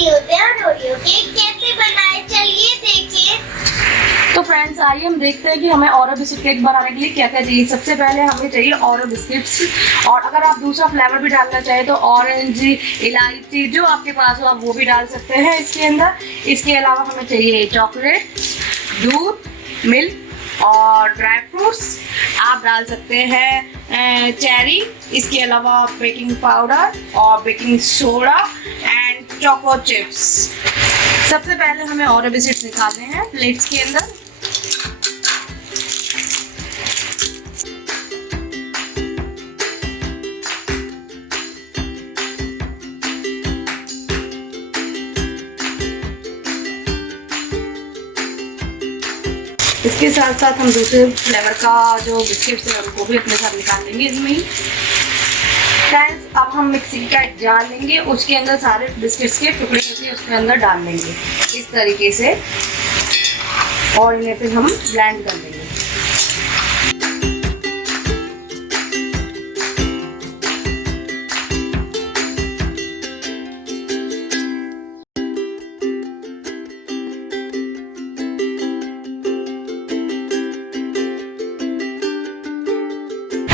Healthy होते हैं और ओरियो केक कैसे बनाए चलिए देखिए। तो फ्रेंड्स आइए हम देखते हैं कि हमें ओरियो बिस्किट केक बनाने के लिए क्या क्या चाहिए। सबसे पहले हमें चाहिए ओरियो बिस्किट्स, और अगर आप दूसरा फ्लेवर भी डालना चाहें तो ऑरेंज, इलायची जो आपके पास हो आप वो भी डाल सकते हैं इसके अंदर। इसके अलावा हमें चाहिए चॉकलेट, दूध, मिल्क और ड्राई फ्रूट्स। आप डाल सकते हैं चेरी, इसके अलावा बेकिंग पाउडर और baking soda and choco chips. सबसे पहले हमें ओरियो बिस्किट्स निकालने हैं प्लेट्स के अंदर। इसके साथ साथ हम दूसरे फ्लेवर का जो बिस्किट्स है उनको भी अपने साथ निकाल लेंगे इसमें ही। फ्रेंड्स अब हम मिक्सी का जार लेंगे, उसके अंदर सारे बिस्किट्स के टुकड़े करके उसके अंदर डाल लेंगे इस तरीके से, और इन्हें फिर हम ब्लेंड कर लेंगे।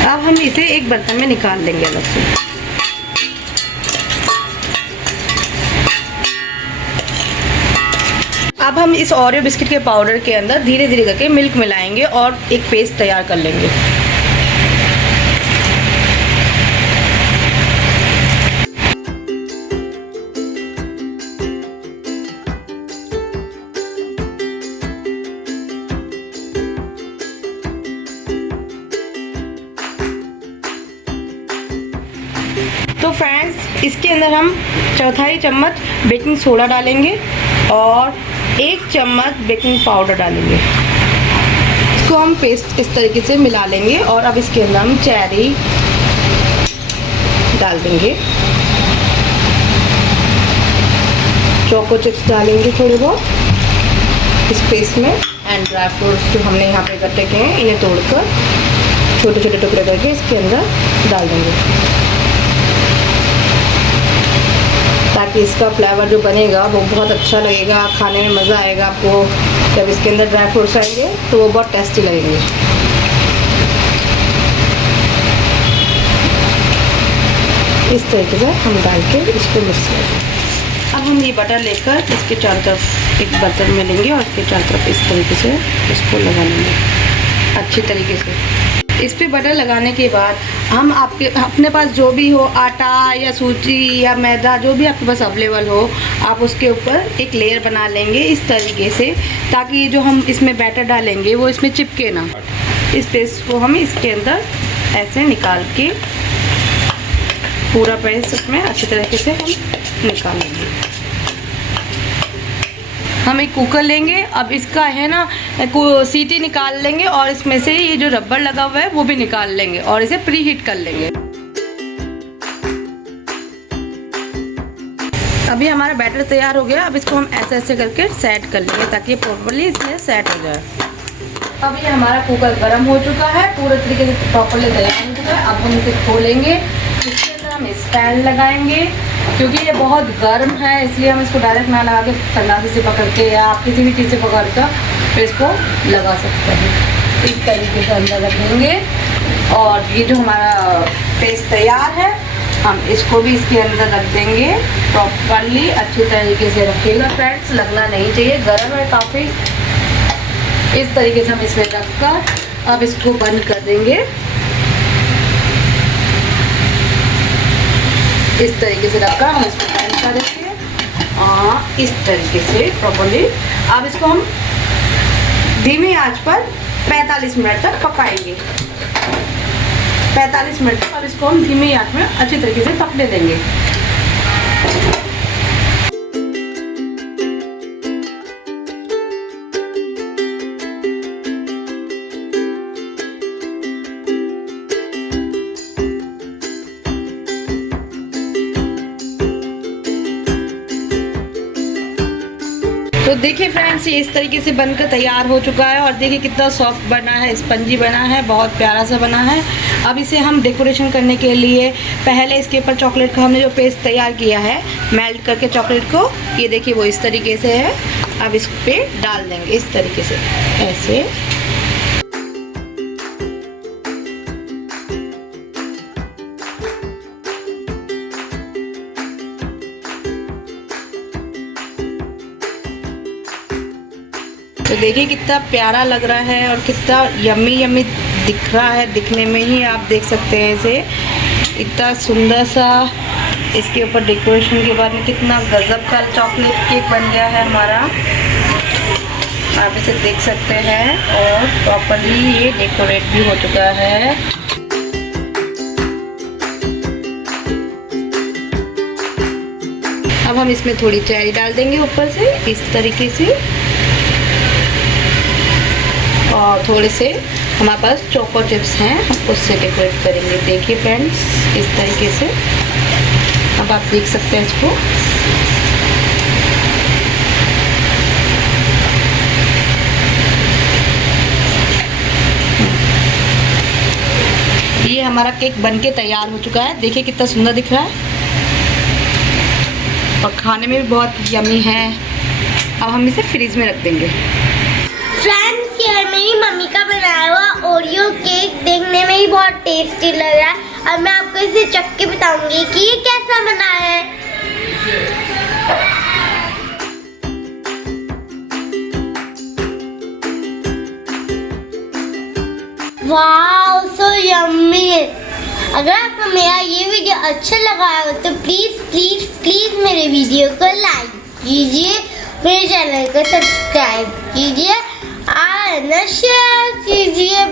अब हम इसे एक बर्तन में निकाल लेंगे अलग से। अब हम इस ओरियो बिस्किट के पाउडर के अंदर धीरे धीरे करके मिल्क मिलाएंगे और एक पेस्ट तैयार कर लेंगे। तो फ्रेंड्स इसके अंदर हम चौथाई चम्मच बेकिंग सोडा डालेंगे और 1 चम्मच बेकिंग पाउडर डालेंगे। इसको हम पेस्ट इस तरीके से मिला लेंगे और अब इसके अंदर हम चेरी डाल देंगे, चोको चिप्स डालेंगे थोड़े बहुत इस पेस्ट में, एंड ड्राई फ्रूट्स जो हमने यहाँ पे इकट्ठे किए हैं इन्हें तोड़कर छोटे छोटे टुकड़े करके इसके अंदर डाल देंगे, ताकि इसका फ्लेवर जो बनेगा वो बहुत अच्छा लगेगा, खाने में मज़ा आएगा आपको। जब इसके अंदर ड्राई फ्रूट्स आएंगे तो वो बहुत टेस्टी लगेंगे। इस तरीके से हम डाल के इसको मिक्स करेंगे। अब हम ये बटर लेकर इसके चारों तरफ एक बर्तन में लेंगे और इसके चारों तरफ इस तरीके से इसको लगा लेंगे अच्छी तरीके से। इस पे बटर लगाने के बाद हम अपने पास जो भी हो, आटा या सूजी या मैदा जो भी आपके पास अवेलेबल हो, आप उसके ऊपर एक लेयर बना लेंगे इस तरीके से, ताकि जो हम इसमें बैटर डालेंगे वो इसमें चिपके ना। इस पेस्ट को हम इसके अंदर ऐसे निकाल के पूरा पेस्ट इसमें अच्छी तरीके से हम निकाल लेंगे। हम एक कुकर लेंगे, अब इसका है ना सीटी निकाल लेंगे और इसमें से ये जो रबर लगा हुआ है वो भी निकाल लेंगे और इसे प्री हीट कर लेंगे। अभी हमारा बैटर तैयार हो गया। अब इसको हम ऐसे ऐसे करके सेट कर लेंगे ताकि ये प्रॉपर्ली इसमें सेट हो जाए। अब ये हमारा कुकर गर्म हो चुका है, पूरे तरीके से प्रॉपर्ली तैयार हो चुका है। अब हम इसे खोलेंगे, इसके अंदर हम स्टैंड लगाएंगे क्योंकि ये बहुत गर्म है, इसलिए हम इसको डायरेक्ट ना लगा के तंदाजे से पकड़ के या आप किसी भी चीज़ से पकड़ कर फिर इसको लगा सकते हैं। इस तरीके से अंदर रखेंगे और ये जो हमारा पेस्ट तैयार है हम इसको भी इसके अंदर रख देंगे प्रॉपर्ली अच्छी तरीके से रखिएगा फ्रेंड्स, लगना नहीं चाहिए, गर्म है काफ़ी। इस तरीके से हम इसमें रखकर अब इसको बंद कर देंगे इस तरीके से रखकर हम इसको बंद कर देंगे इस तरीके से प्रॉपर्ली। अब इसको हम धीमी आंच पर 45 मिनट तक पकाएंगे। 45 मिनट तक अब इसको हम धीमी आंच में अच्छी तरीके से पकने देंगे। तो देखिए फ्रेंड्स, ये इस तरीके से बनकर तैयार हो चुका है और देखिए कितना सॉफ्ट बना है, स्पंजी बना है, बहुत प्यारा सा बना है। अब इसे हम डेकोरेशन करने के लिए पहले इसके ऊपर चॉकलेट का हमने जो पेस्ट तैयार किया है मेल्ट करके चॉकलेट को, ये देखिए वो इस तरीके से है। अब इस पे डाल देंगे इस तरीके से, ऐसे। तो देखिए कितना प्यारा लग रहा है और कितना यम्मी यम्मी दिख रहा है, दिखने में ही आप देख सकते हैं इसे, इतना सुंदर सा। इसके ऊपर डेकोरेशन के बाद में कितना गजब का चॉकलेट केक बन गया है हमारा, आप इसे देख सकते हैं। और प्रॉपर्ली ये डेकोरेट भी हो चुका है। अब हम इसमें थोड़ी चेरी डाल देंगे ऊपर से इस तरीके से, और थोड़े से हमारे पास चोको चिप्स हैं, हम उससे डेकोरेट करेंगे। देखिए फ्रेंड्स, इस तरीके से। अब आप देख सकते हैं इसको। ये हमारा केक बनके तैयार हो चुका है, देखिए कितना सुंदर दिख रहा है और खाने में भी बहुत यम्मी है। अब हम इसे फ्रिज में रख देंगे। फ्रेंड्स, ये मेरी मम्मी का बनाया हुआ ओरियो केक देखने में ही बहुत टेस्टी लग रहा है। अब मैं आपको इसे चख के बताऊंगी कि ये कैसा बना है। Wow, so yummy. अगर आपको मेरा ये वीडियो अच्छा लगा हो तो प्लीज़ प्लीज़ प्लीज़ मेरे वीडियो को लाइक कीजिए, मेरे चैनल को सब्सक्राइब कीजिए और शेयर कीजिए।